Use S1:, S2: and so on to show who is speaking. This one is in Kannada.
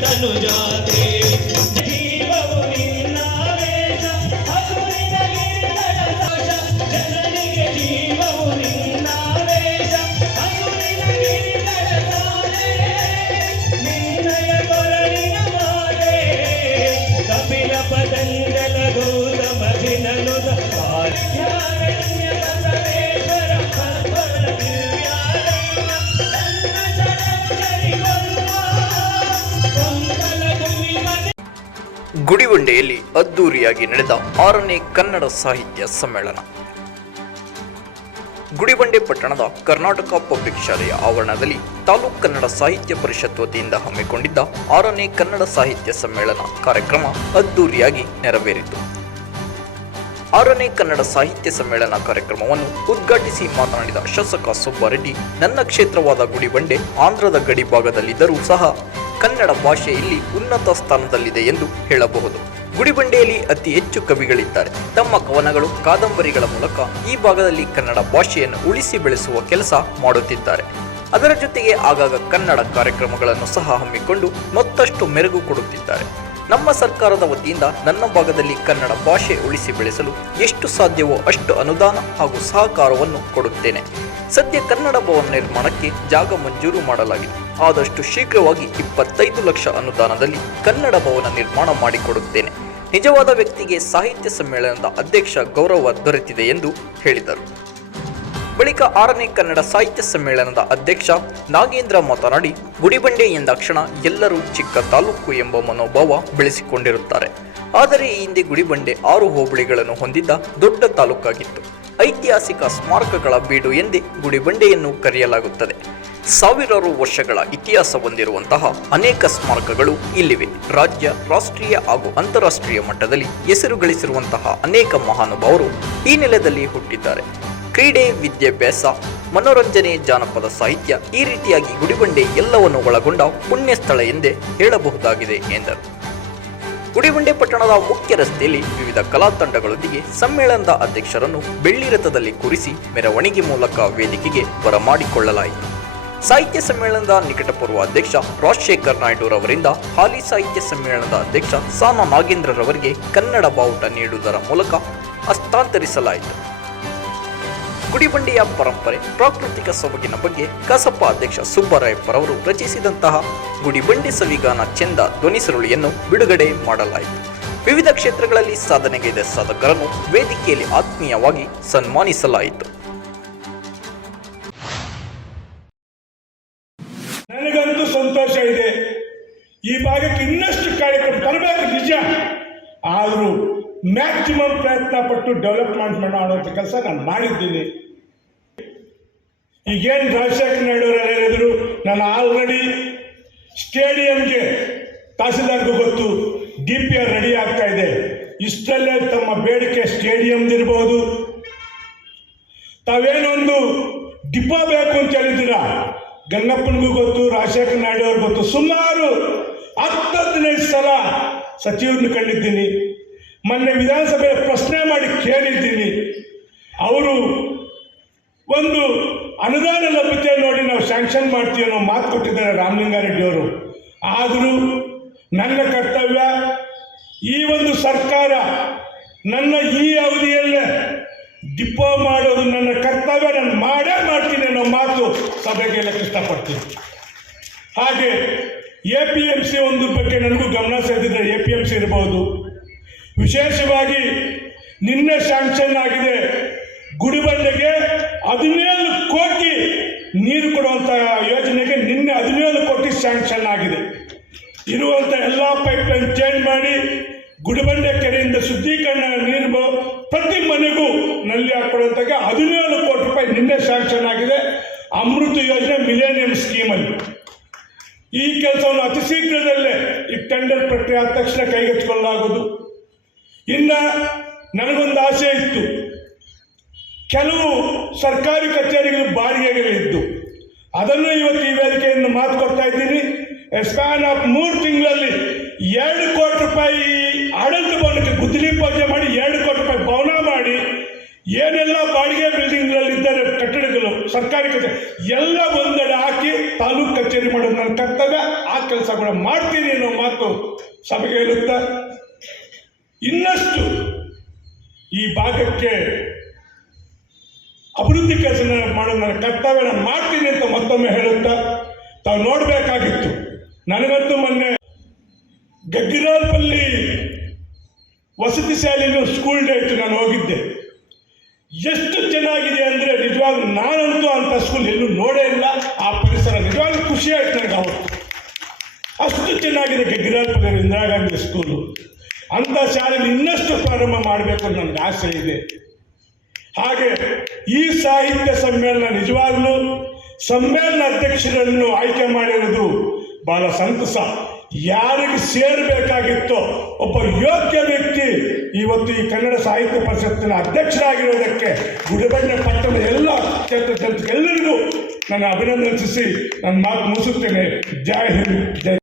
S1: ತನುಜಾ ಗುಡಿವಂಡೆಯಲ್ಲಿ ಅದ್ದೂರಿಯಾಗಿ ನಡೆದ ಆರನೇ ಕನ್ನಡ ಸಾಹಿತ್ಯ ಸಮ್ಮೇಳನ. ಗುಡಿಬಂಡೆ ಪಟ್ಟಣದ ಕರ್ನಾಟಕ ಪಬ್ಲಿಕ್ ಶಾಲೆಯ ಆವರಣದಲ್ಲಿ ತಾಲೂಕು ಕನ್ನಡ ಸಾಹಿತ್ಯ ಪರಿಷತ್ ವತಿಯಿಂದ ಹಮ್ಮಿಕೊಂಡಿದ್ದ ಆರನೇ ಕನ್ನಡ ಸಾಹಿತ್ಯ ಸಮ್ಮೇಳನ ಕಾರ್ಯಕ್ರಮ ಅದ್ದೂರಿಯಾಗಿ ನೆರವೇರಿತು. ಆರನೇ ಕನ್ನಡ ಸಾಹಿತ್ಯ ಸಮ್ಮೇಳನ ಕಾರ್ಯಕ್ರಮವನ್ನು ಉದ್ಘಾಟಿಸಿ ಮಾತನಾಡಿದ ಶಾಸಕ ಸುಬ್ಬಾರೆಡ್ಡಿ, ನನ್ನ ಕ್ಷೇತ್ರವಾದ ಗುಡಿಬಂಡೆ ಆಂಧ್ರದ ಗಡಿ ಭಾಗದಲ್ಲಿದ್ದರೂ ಸಹ ಕನ್ನಡ ಭಾಷೆ ಇಲ್ಲಿ ಉನ್ನತ ಸ್ಥಾನದಲ್ಲಿದೆ ಎಂದು ಹೇಳಬಹುದು. ಗುಡಿಬಂಡೆಯಲ್ಲಿ ಅತಿ ಹೆಚ್ಚು ಕವಿಗಳಿದ್ದಾರೆ. ತಮ್ಮ ಕವನಗಳು, ಕಾದಂಬರಿಗಳ ಮೂಲಕ ಈ ಭಾಗದಲ್ಲಿ ಕನ್ನಡ ಭಾಷೆಯನ್ನು ಉಳಿಸಿ ಬೆಳೆಸುವ ಕೆಲಸ ಮಾಡುತ್ತಿದ್ದಾರೆ. ಅದರ ಜೊತೆಗೆ ಆಗಾಗ ಕನ್ನಡ ಕಾರ್ಯಕ್ರಮಗಳನ್ನು ಸಹ ಹಮ್ಮಿಕೊಂಡು ಮತ್ತಷ್ಟು ಮೆರುಗು ಕೊಡುತ್ತಿದ್ದಾರೆ. ನಮ್ಮ ಸರ್ಕಾರದ ವತಿಯಿಂದ ನನ್ನ ಭಾಗದಲ್ಲಿ ಕನ್ನಡ ಭಾಷೆ ಉಳಿಸಿ ಬೆಳೆಸಲು ಎಷ್ಟು ಸಾಧ್ಯವೋ ಅಷ್ಟು ಅನುದಾನ ಹಾಗೂ ಸಹಕಾರವನ್ನು ಕೊಡುತ್ತೇನೆ. ಸದ್ಯ ಕನ್ನಡ ಭವನ ನಿರ್ಮಾಣಕ್ಕೆ ಜಾಗ ಮಂಜೂರು ಮಾಡಲಾಗಿದೆ. ಆದಷ್ಟು ಶೀಘ್ರವಾಗಿ ಇಪ್ಪತ್ತೈದು ಲಕ್ಷ ಅನುದಾನದಲ್ಲಿ ಕನ್ನಡ ಭವನ ನಿರ್ಮಾಣ ಮಾಡಿಕೊಡುತ್ತೇನೆ. ನಿಜವಾದ ವ್ಯಕ್ತಿಗೆ ಸಾಹಿತ್ಯ ಸಮ್ಮೇಳನದ ಅಧ್ಯಕ್ಷ ಗೌರವ ದೊರೆತಿದೆ ಎಂದು ಹೇಳಿದರು. ಬಳಿಕ ಆರನೇ ಕನ್ನಡ ಸಾಹಿತ್ಯ ಸಮ್ಮೇಳನದ ಅಧ್ಯಕ್ಷ ನಾಗೇಂದ್ರ ಮಾತನಾಡಿ ಗುಡಿಬಂಡೆ ಎಂದಾಕ್ಷಣ ಎಲ್ಲರೂ ಚಿಕ್ಕ ತಾಲೂಕು ಎಂಬ ಮನೋಭಾವ ಬೆಳೆಸಿಕೊಂಡಿರುತ್ತಾರೆ. ಆದರೆ ಈ ಹಿಂದೆ ಗುಡಿಬಂಡೆ ಆರು ಹೋಬಳಿಗಳನ್ನು ಹೊಂದಿದ್ದ ದೊಡ್ಡ ತಾಲೂಕಾಗಿತ್ತು. ಐತಿಹಾಸಿಕ ಸ್ಮಾರಕಗಳ ಬೀಡು ಎಂದೇ ಗುಡಿಬಂಡೆಯನ್ನು ಕರೆಯಲಾಗುತ್ತದೆ. ಸಾವಿರಾರು ವರ್ಷಗಳ ಇತಿಹಾಸ ಹೊಂದಿರುವಂತಹ ಅನೇಕ ಸ್ಮಾರಕಗಳು ಇಲ್ಲಿವೆ. ರಾಜ್ಯ, ರಾಷ್ಟ್ರೀಯ ಹಾಗೂ ಅಂತಾರಾಷ್ಟ್ರೀಯ ಮಟ್ಟದಲ್ಲಿ ಹೆಸರು ಗಳಿಸಿರುವಂತಹ ಅನೇಕ ಮಹಾನುಭಾವರು ಈ ನೆಲದಲ್ಲಿ ಹುಟ್ಟಿದ್ದಾರೆ. ಕ್ರೀಡೆ, ವಿದ್ಯಾಭ್ಯಾಸ, ಮನೋರಂಜನೆ, ಜಾನಪದ ಸಾಹಿತ್ಯ ಈ ರೀತಿಯಾಗಿ ಗುಡಿಬಂಡೆ ಎಲ್ಲವನ್ನು ಒಳಗೊಂಡ ಪುಣ್ಯ ಸ್ಥಳ ಎಂದೇ ಹೇಳಬಹುದಾಗಿದೆ ಎಂದರು. ಗುಡಿಬಂಡೆ ಪಟ್ಟಣದ ಮುಖ್ಯ ರಸ್ತೆಯಲ್ಲಿ ವಿವಿಧ ಕಲಾ ತಂಡಗಳೊಂದಿಗೆ ಸಮ್ಮೇಳನದ ಅಧ್ಯಕ್ಷರನ್ನು ಬೆಳ್ಳಿ ರಥದಲ್ಲಿ ಕೂರಿಸಿ ಮೆರವಣಿಗೆ ಮೂಲಕ ವೇದಿಕೆಗೆ ಬರಮಾಡಿಕೊಳ್ಳಲಾಯಿತು ಸಾಹಿತ್ಯ ಸಮ್ಮೇಳನದ ನಿಕಟಪೂರ್ವ ಅಧ್ಯಕ್ಷ ರಾಜಶೇಖರ್ ನಾಯ್ಡುರವರಿಂದ ಹಾಲಿ ಸಾಹಿತ್ಯ ಸಮ್ಮೇಳನದ ಅಧ್ಯಕ್ಷ ಸಾನ ನಾಗೇಂದ್ರರವರಿಗೆ ಕನ್ನಡ ಬಾವುಟ ನೀಡುವುದರ ಮೂಲಕ ಹಸ್ತಾಂತರಿಸಲಾಯಿತು. ಗುಡಿಬಂಡೆಯ ಪರಂಪರೆ, ಪ್ರಾಕೃತಿಕ ಸೊಬಗಿನ ಬಗ್ಗೆ ಕಸಪ್ಪ ಅಧ್ಯಕ್ಷ ಸುಬ್ಬರಾಯಪ್ಪರವರು ರಚಿಸಿದಂತಹ ಗುಡಿಬಂಡಿ ಸವಿಗಾನ ಚೆಂದ ಧ್ವನಿಸುರುಳಿಯನ್ನು ಬಿಡುಗಡೆ ಮಾಡಲಾಯಿತು. ವಿವಿಧ ಕ್ಷೇತ್ರಗಳಲ್ಲಿ ಸಾಧನೆಗೈದ ಸಾಧಕರನ್ನು ವೇದಿಕೆಯಲ್ಲಿ ಆತ್ಮೀಯವಾಗಿ ಸನ್ಮಾನಿಸಲಾಯಿತು.
S2: ನನಗಂತೂ ಸಂತೋಷ ಇದೆ. ಈ ಭಾಗಕ್ಕೆ ಇನ್ನಷ್ಟು ಕಾರ್ಯಕ್ರಮ ತರಬೇಕು ನಿಜ ಆದರೂ ಮ್ಯಾಕ್ಸಿಮಮ್ ಪ್ರಯತ್ನ ಪಟ್ಟು ಡೆವಲಪ್ಮೆಂಟ್ ಮಾಡುವಂಥ ಕೆಲಸ ನಾನು ಮಾಡಿದ್ದೀನಿ. ಈಗೇನು ರಾಜಶೇಖರ ನಾಯ್ಡು ಹೇಳಿದ್ರು, ನಾನು ಆಲ್ರೆಡಿ ಸ್ಟೇಡಿಯಂಗೆ ತಹಸೀಲ್ದಾರ್ಗೂ ಗೊತ್ತು ಡಿ ಪಿ ಆರ್ ರೆಡಿ ಆಗ್ತಾ ಇದೆ. ಇಷ್ಟಲ್ಲೇ ತಮ್ಮ ಬೇಡಿಕೆ ಸ್ಟೇಡಿಯಂದಿರ್ಬೋದು ತಾವೇನೊಂದು ಡಿಪೋ ಬೇಕು ಅಂತ ಹೇಳಿದ್ದೀರಾ? ಗಂಗಪ್ಪನಿಗೂ ಗೊತ್ತು, ರಾಜಶೇಖರ ನಾಯ್ಡು ಅವ್ರಿಗೆ ಗೊತ್ತು. ಸುಮಾರು ಹತ್ತು ಹದಿನೈದು ಸಲ ಸಚಿವರನ್ನು ಕಂಡಿದ್ದೀನಿ. ಮೊನ್ನೆ ವಿಧಾನಸಭೆ ಪ್ರಶ್ನೆ ಮಾಡಿ ಕೇಳಿದ್ದೀನಿ. ಅವರು ಒಂದು ಅನುದಾನ ಲಭ್ಯತೆ ನೋಡಿ ನಾವು ಸ್ಯಾಂಕ್ಷನ್ ಮಾಡ್ತೀವಿ ಅನ್ನೋ ಮಾತು ಕೊಟ್ಟಿದ್ದಾರೆ ರಾಮಲಿಂಗಾರೆಡ್ಡಿ ಅವರು. ಆದರೂ ನನ್ನ ಕರ್ತವ್ಯ ಈ ಒಂದು ಸರ್ಕಾರ ನನ್ನ ಈ ಅವಧಿಯಲ್ಲೇ ಡಿಪೋ ಮಾಡೋದು ನನ್ನ ಕರ್ತವ್ಯ, ನಾನು ಮಾಡೇ ಮಾಡ್ತೀನಿ ಅನ್ನೋ ಮಾತು ಸಭೆಗೆ ಹೇಳಕ್ಕೆ ಇಷ್ಟಪಡ್ತೀನಿ. ಹಾಗೆ ಎ ಪಿ ಎಂ ಸಿ ಒಂದು ಬಗ್ಗೆ ನನಗೂ ಗಮನ ಸೆಳೆದಿದ್ರೆ ಎ ಪಿ ಎಂ ಸಿ ಇರಬಹುದು ವಿಶೇಷವಾಗಿ ನಿನ್ನೆ ಸ್ಯಾಂಕ್ಷನ್ ಆಗಿದೆ. ಗುಡಿಬಂಡೆಗೆ ಹದಿನೇಳು ಕೋಟಿ ನೀರು ಕೊಡುವಂಥ ಯೋಜನೆಗೆ ನಿನ್ನೆ ಹದಿನೇಳು ಕೋಟಿ ಸ್ಯಾಂಕ್ಷನ್ ಆಗಿದೆ. ಇರುವಂಥ ಎಲ್ಲ ಪೈಪ್ಲೈನ್ ಚೇಂಜ್ ಮಾಡಿ ಗುಡಿಬಂಡೆ ಕೆರೆಯಿಂದ ಶುದ್ಧೀಕರಣ ನೀರು ಪ್ರತಿ ಮನೆಗೂ ನಲ್ಲಿ ಹಾಕೊಳ್ಳುವಂತ ಹದಿನೇಳು ಕೋಟಿ ರೂಪಾಯಿ ನಿನ್ನೆ ಸ್ಯಾಂಕ್ಷನ್ ಆಗಿದೆ. ಅಮೃತ ಯೋಜನೆ ಮಿಲೇನಿಯಂ ಸ್ಕೀಮಲ್ಲಿ ಈ ಕೆಲಸವನ್ನು ಅತಿ ಶೀಘ್ರದಲ್ಲೇ ಈ ಟೆಂಡರ್ ಪ್ರಕ್ರಿಯೆ ಆದ ತಕ್ಷಣ ಕೈಗೆತ್ತಿಕೊಳ್ಳಲಾಗುವುದು. ಇನ್ನ ನನಗೊಂದು ಆಸೆ ಇತ್ತು. ಕೆಲವು ಸರ್ಕಾರಿ ಕಚೇರಿಗಳು ಬಾಡಿಗೆಗಳಿದ್ದು. ಅದನ್ನು ಇವತ್ತು ಈ ವೇದಿಕೆಯನ್ನು ಮಾತು ಕೊಡ್ತಾ ಇದ್ದೀನಿ. ಸ್ಪ್ಯಾನ್ ಆಫ್ ಮೂರು ತಿಂಗಳಲ್ಲಿ ಎರಡು ಕೋಟಿ ರೂಪಾಯಿ ಆಡಳಿತ ಭವನಕ್ಕೆ ಗುದ್ದಲಿ ಪೂಜೆ ಮಾಡಿ ಎರಡು ಕೋಟಿ ರೂಪಾಯಿ ಭವನ ಮಾಡಿ ಏನೆಲ್ಲ ಬಾಡಿಗೆ ಬಿಲ್ಡಿಂಗ್ಗಳಲ್ಲಿ ಇದ್ದಾರೆ ಕಟ್ಟಡಗಳು, ಸರ್ಕಾರಿ ಕಚೇರಿ, ಎಲ್ಲ ಒಂದೆಡೆ ಹಾಕಿ ತಾಲೂಕು ಕಚೇರಿ ಮಾಡೋದು ನನ್ನ ಕರ್ತವ್ಯ. ಆ ಕೆಲಸ ಕೂಡ ಮಾಡ್ತೀನಿ ಅನ್ನೋ ಮಾತು ಸಭೆಗೆ ಹೇಳುತ್ತಾ ಇನ್ನಷ್ಟು ಈ ಭಾಗಕ್ಕೆ ಅಭಿವೃದ್ಧಿ ಕೆಲಸ ಮಾಡೋದು ನನ್ನ ಕರ್ತವ್ಯ ನಾನು ಮಾಡ್ತೀನಿ ಅಂತ ಮತ್ತೊಮ್ಮೆ ಹೇಳುತ್ತಾ, ತಾವು ನೋಡಬೇಕಾಗಿತ್ತು. ನನಗಂತೂ ಮೊನ್ನೆ ಗಗ್ಗಿರಾಲ್ಪಲ್ಲಿ ವಸತಿ ಶಾಲೆಯಲ್ಲಿ ಸ್ಕೂಲ್ ಡೇ ಇತ್ತು, ನಾನು ಹೋಗಿದ್ದೆ. ಎಷ್ಟು ಚೆನ್ನಾಗಿದೆ ಅಂದರೆ ನಿಜವಾಗ್ಲೂ ನಾನಂತೂ ಅಂತ ಸ್ಕೂಲ್ ಎಲ್ಲೂ ನೋಡೇ ಇಲ್ಲ. ಆ ಪರಿಸರ ನಿಜವಾಗ್ಲೂ ಖುಷಿ ಆಯ್ತು ನನಗೆ ಅವತ್ತು. ಅಷ್ಟು ಚೆನ್ನಾಗಿದೆ ಗಗ್ಗಿರಾಲ್ಪಲ್ಲಿ ಇಂದಿರಾ ಗಾಂಧಿ ಸ್ಕೂಲು ಅಂಥ ಶಾಲೆಯಲ್ಲಿ ಇನ್ನಷ್ಟು ಪ್ರಾರಂಭ ಮಾಡಬೇಕು ಅಂತ ನನಗೆ ಆಸೆ ಇದೆ. ಹಾಗೆ ಈ ಸಾಹಿತ್ಯ ಸಮ್ಮೇಳನ ನಿಜವಾಗ್ಲೂ ಸಮ್ಮೇಳನ ಅಧ್ಯಕ್ಷರನ್ನು ಆಯ್ಕೆ ಮಾಡಿರೋದು ಬಹಳ ಸಂತಸ. ಯಾರಿಗೆ ಸೇರಬೇಕಾಗಿತ್ತೋ ಒಬ್ಬ ಯೋಗ್ಯ ವ್ಯಕ್ತಿ ಇವತ್ತು ಈ ಕನ್ನಡ ಸಾಹಿತ್ಯ ಪರಿಷತ್ತಿನ ಅಧ್ಯಕ್ಷರಾಗಿರೋದಕ್ಕೆ ಗುಡಬಣ್ಣ ಪಟ್ಟಣ ಎಲ್ಲ ಕ್ಷೇತ್ರ ಜನತೆಗೆಲ್ಲರಿಗೂ ನಾನು ಅಭಿನಂದಿಸಿ ನನ್ನ ಮಾತು ಮುಗಿಸುತ್ತೇನೆ. ಜೈ ಹಿಂದ್, ಜೈ